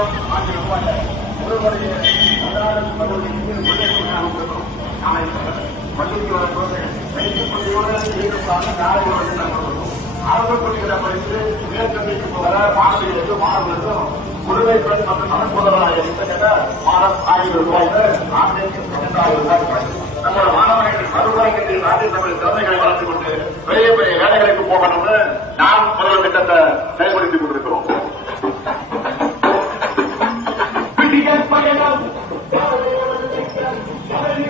ரூபாய் ஆண்டு ரூபாய் ஒரு கோடி அதாவது பதவி கொடுக்கிறோம் நாளை பள்ளிக்கு வர போது பயிற்சி பள்ளியோடு ஈடுபாடு மாணவர்களுக்கும் முழுமை பெண் மற்றும் மனப்புதலாக இருக்கின்ற மாதம் ஆயிரம் ரூபாய் ஆண்டுக்கு பன்னெண்டாயிரம் ரூபாய் நம்மளோட மாணவர்கள் மறுபாய்க்கு நாட்டில் நம்முடைய திறமைகளை வளர்த்துக் கொண்டு பெரிய பெரிய வேலைகளுக்கு போகணும்னு Hallelujah.